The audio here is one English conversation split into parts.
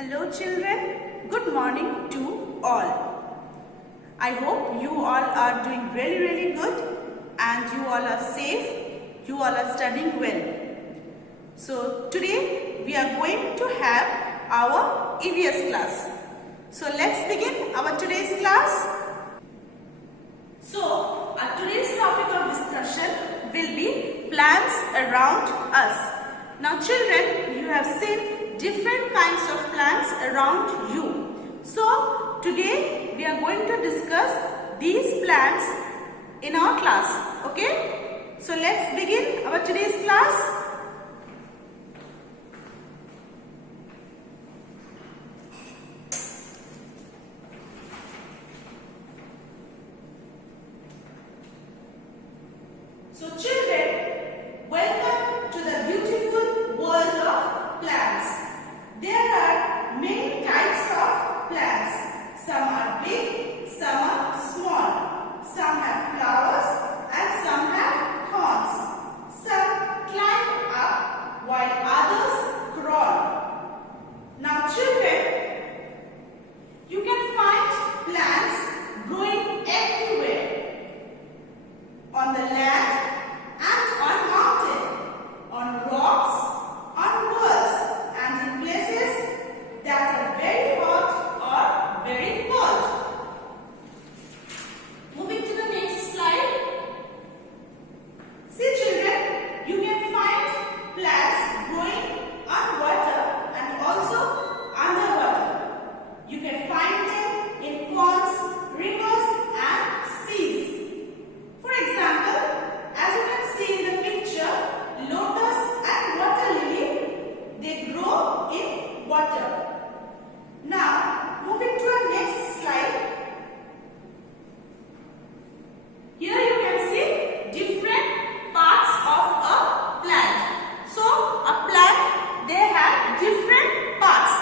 Hello children, good morning to all. I hope you all are doing really good and you all are safe, you all are studying well. So today we are going to have our EVS class. So let's begin our today's class. So our today's topic of discussion will be plants around us. Now children, you have seen different kinds of plants around you. So today we are going to discuss these plants in our class. Okay? So let's begin our today's class. So children, welcome to the beautiful world of plants. There are many types of plants. Some are big, some are small. Some have flowers and some have thorns. Some climb up while others crawl. Now children, you can find plants growing everywhere. On the land and on mountain, on rocks, on walls, and in places that are very hot or very cold. Moving to the next slide. See children, you can find plants growing on water and also underwater. You can find them in ponds, rivers and seas. For example, as you can see in the picture, lotus and water lily, they grow in water. Now, moving to our next slide. Here you can see different parts of a plant. So, a plant, they have different parts.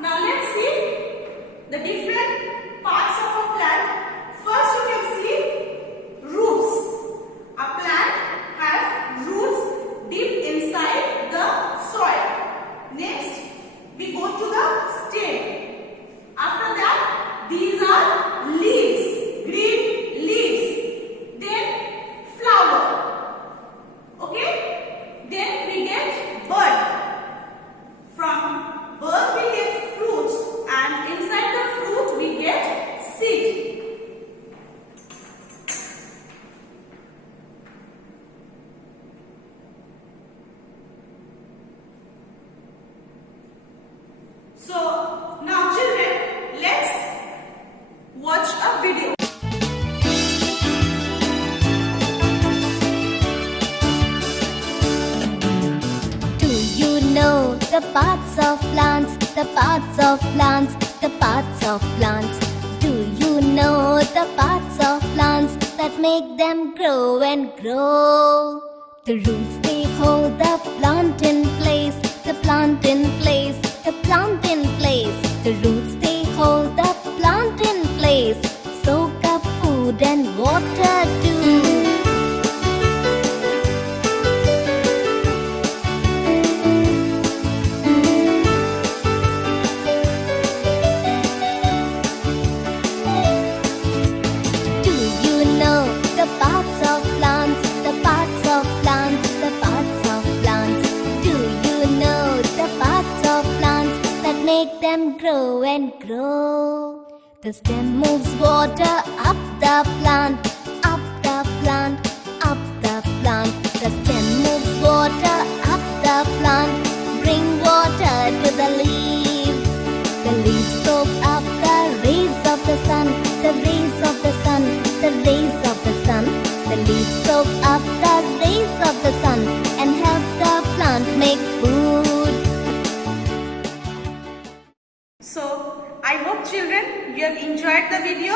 Now, let's see the different parts of a plant. First, you can see roots. A plant has roots deep inside the soil. Next, we go to the stem. After that, these are leaves, green leaves. Then flower. Okay? Then we get bud. From bud we get fruits and inside the fruit we get seed. So, now children, let's watch a video. Do you know the parts of plants, the parts of plants, the parts of plants? Do you know the parts of plants that make them grow and grow? The roots they hold the plant in place, the plant in place, the plant in place. The roots they hold the plant in place, soak up food and water too. Do you know the parts of plants, the parts of plants, the parts of plants? Do you know the parts of plants that make them grow and grow? The stem moves water up the plant, up the plant, up the plant. The stem moves water up the plant, bring water to the leaves. The leaves soak up the rays of the sun, the rays of the sun, the rays of the sun. The leaves soak up the rays of the sun and help the plant make food. So, I hope children, you have enjoyed the video.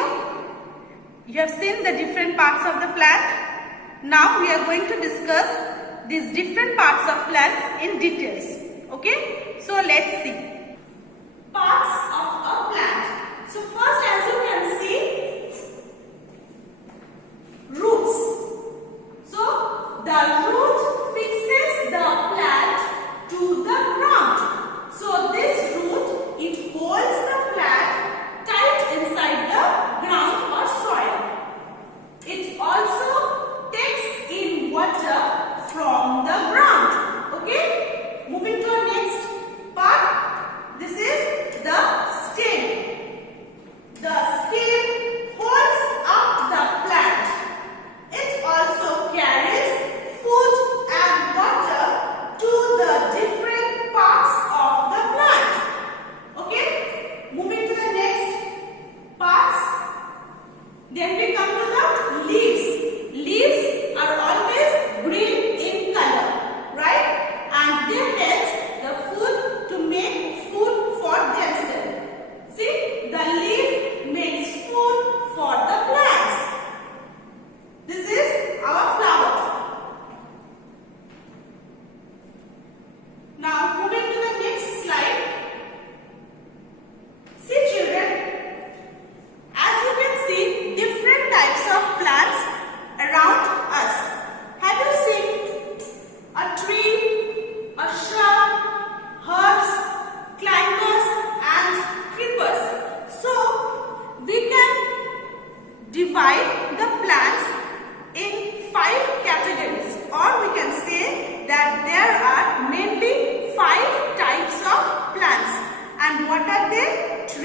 You have seen the different parts of the plant. Now we are going to discuss these different parts of plants in details. Okay? So let's see. Parts of a plant. So first, as you can see, roots. So the root fixes the plant to the ground. So this root, it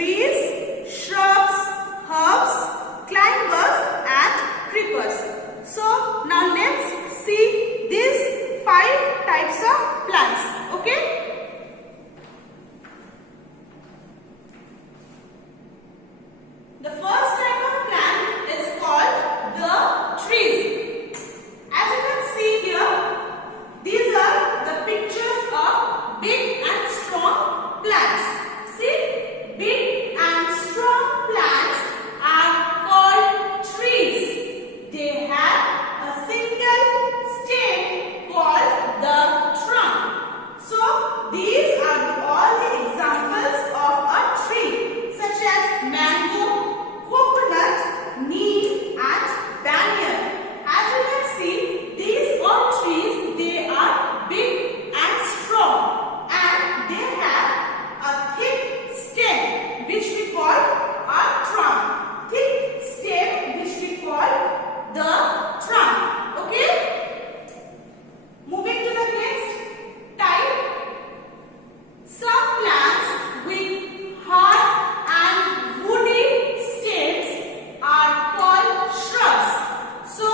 trees, shrubs, herbs, climbers and creepers. So now let's see these 5 types of plants. Okay? The first type of plant is called the trees. As you can see here, these are the pictures of big and strong plants. See, big and strong plants are called trees. They have a single stem called the trunk. So, these are all the examples of a tree, such as mango, coconut, neem and banyan. As you can see, these all trees, they are big and strong and they have a thick stem which we call a trunk. Thick stem which we call the trunk. Okay? Moving to the next type. Some plants with hard and woody stems are called shrubs. So,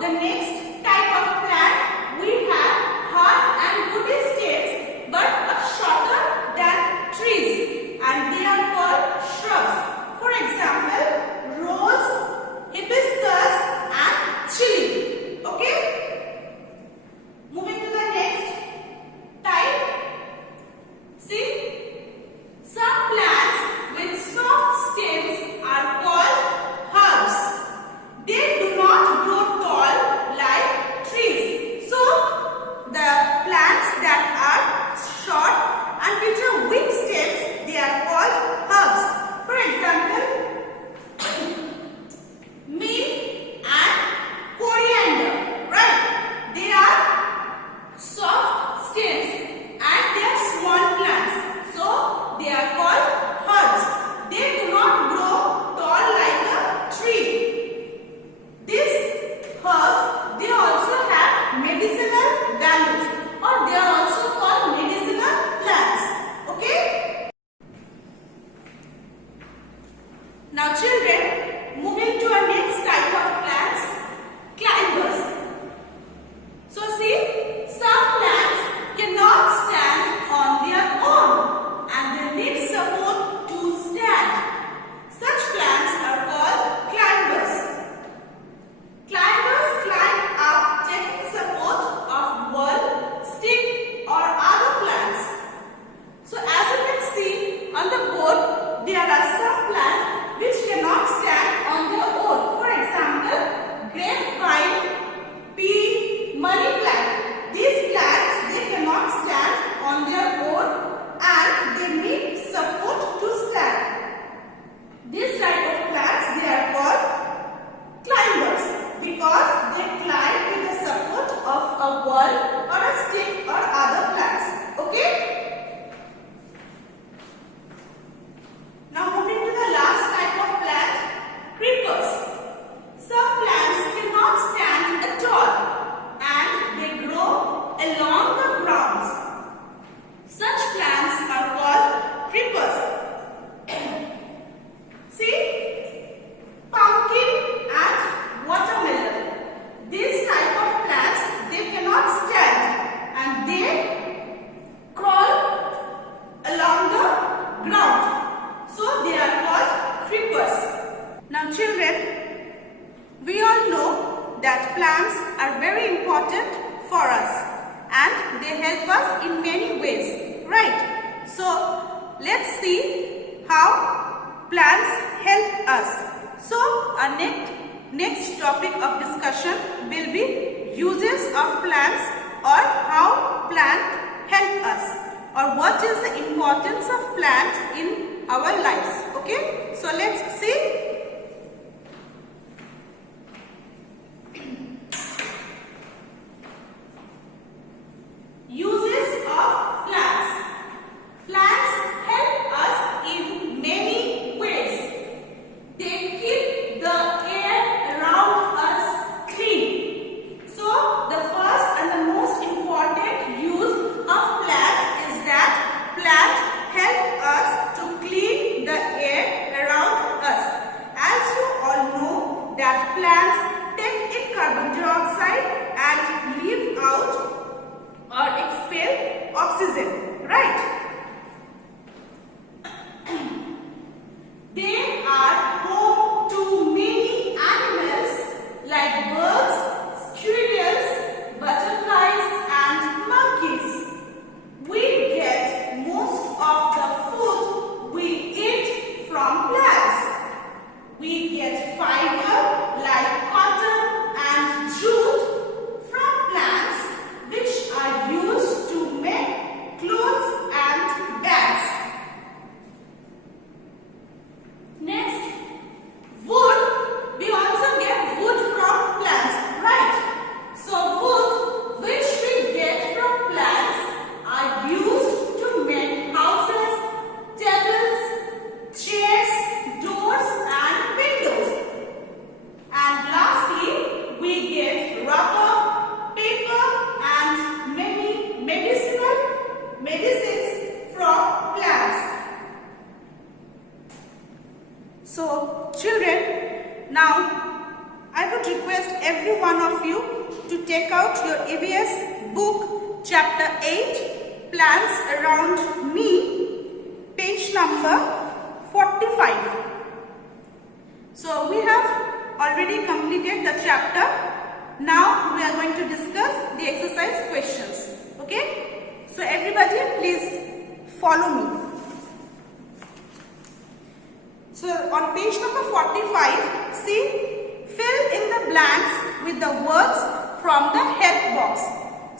the next type of plant, we have hard and woody stems but shorter than trees and they are called shrubs. For example, rose, hibiscus and chili. Okay? Moving to the next type. See, some plants with soft stems are called herbs. They do not grow tall like trees. So, the plants that are short and which are weak stems, they are called herbs. For example, mint and coriander, right? They are soft stems and they are small plants. So, they are called herbs. They do not grow tall like a tree. These herbs, they also have medicinal values or they are also called medicinal plants. Okay? Now children, moving to our next type of plants, climbers. So see, some plants cannot stand on their own and they need support to stand. Such plants are called climbers. Climbers climb up taking support of wall, stick or other plants. So as you can see on the board, there are some plants which cannot stand on their own. For example, grapevine, pea, money plant. These plants, they cannot stand on their own and they need support to stand. This type of plants, they are called climbers because they climb with the support of a wall or a stick or other plants. Okay? Now moving to the last type of plant, creepers. Some plants cannot stand at all and they grow along the grounds. Such plants are called creepers. See, pumpkin and watermelon. These type of plants, they cannot stand and they crawl along the ground. So they are called creepers. Now children, we all know that plants are very important for us and they help us in many ways, right? So let's see how plants help us. So our next topic of discussion will be uses of plants or how plants help us or what is the importance of plants in our lives. Okay, so let's see. Uses of plants. Plants help us in many ways. They keep the air around us clean. So the first and the most important use of plant is that plants help us to clean the air So children, now I would request every one of you to take out your EVS book chapter 8 Plants Around Me, page number 45. So we have already completed the chapter. Now we are going to discuss the exercise questions. Okay? So everybody please follow me. So on page number 45, see, fill in the blanks with the words from the help box.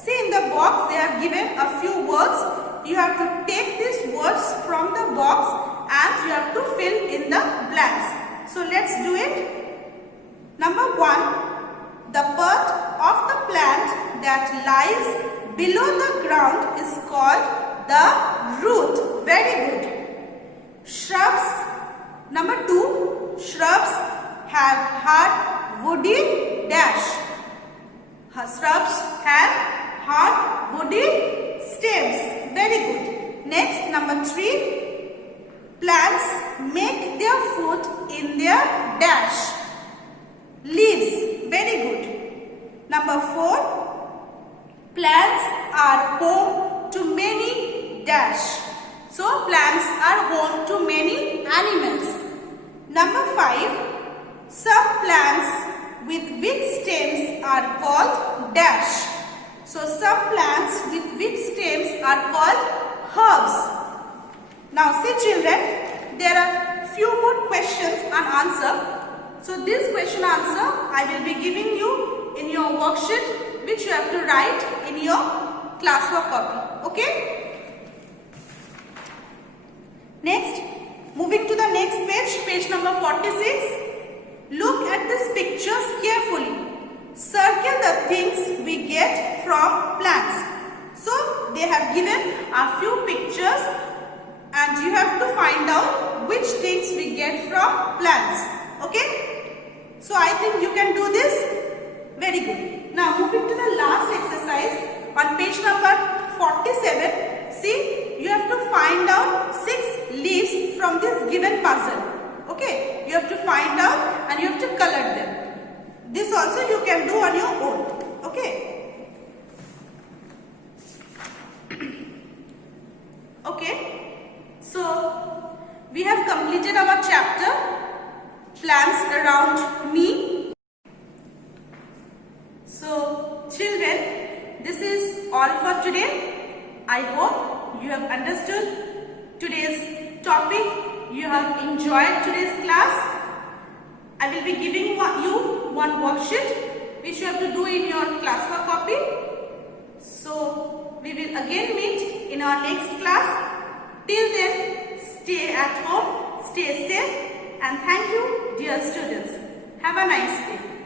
See, in the box they have given a few words. You have to take these words from the box and you have to fill in the blanks. So let's do it. Number 1, the part of the plant that lies below the ground is called the root. Very good. Shrubs. Number 2, shrubs have hard woody dash. Shrubs have hard woody stems. Very good. Next, number 3, plants make their food in their dash. Leaves. Very good. Number 4, plants are home to many dash. So plants are home to many animals. Number 5, some plants with big stems are called dash. So some plants with big stems are called herbs. Now see children, there are few more questions and answer. So this question answer I will be giving you in your worksheet which you have to write in your classwork copy. Okay? Next, moving to the next page, page number 46. Look at these pictures carefully. Circle the things we get from plants. So, they have given a few pictures and you have to find out which things we get from plants. Okay? So, I think you can do this. Very good. Now, moving to the last exercise on page number 47. See, you have to find out 6 leaves from this given puzzle. Okay, you have to find out and you have to color them. This also you can do on your own. Okay. Okay. So, we have completed our chapter, Plants Around Me. So, children, this is all for today. I hope you have understood today's topic. You have enjoyed today's class. I will be giving you one worksheet which you have to do in your classwork copy. So, we will again meet in our next class. Till then, stay at home, stay safe, and thank you, dear students. Have a nice day.